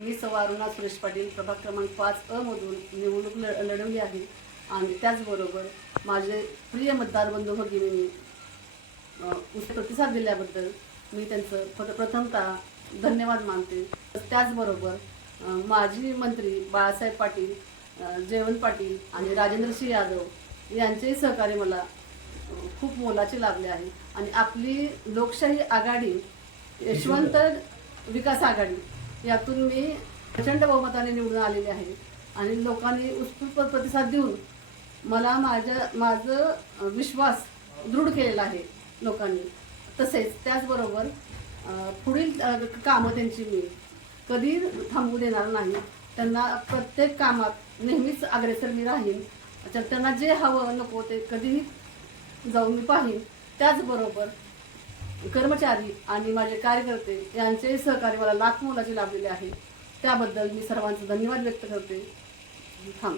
मी अरुणा सुरेश पाटील प्रभाग क्रमांक 5 अ मधून निवडणूक लढवली आहे आणि त्याचबरोबर माझे प्रिय मतदार बंधू भगिनींनी प्रतिसाद दिल्याबद्दल मी त्यांचं प्रथमतः धन्यवाद मानते। त्याचबरोबर माजी मंत्री बाळासाहेब पाटील, जयवंत पाटील आणि राजेंद्रसिंह यादव यांचे सहकार्य मला खूप मोलाचे लाभले आहे आणि आपली लोकशाही आघाडी यशवंत विकास आघाडी यातून मी प्रचंड बहुमताने निवडून आलेले आहे आणि लोकांनी उत्स्फूर्त प्रतिसाद देऊन मला माझं विश्वास दृढ केलेला आहे लोकांनी। तसेच त्याचबरोबर पुढील कामं त्यांची मी कधी थांबू देणार नाही। त्यांना प्रत्येक कामात नेहमीच अग्रेसर मी राहीन। त्यांना जे हवं नको ते कधीही जाऊन मी पाहीन। त्याचबरोबर कर्मचारी आणि माझे कार्यकर्ते यांचे सहकार्य मला लाख मोलाचे लाभलेले आहे। त्याबद्दल मी सर्वांचे धन्यवाद व्यक्त करते। थांब।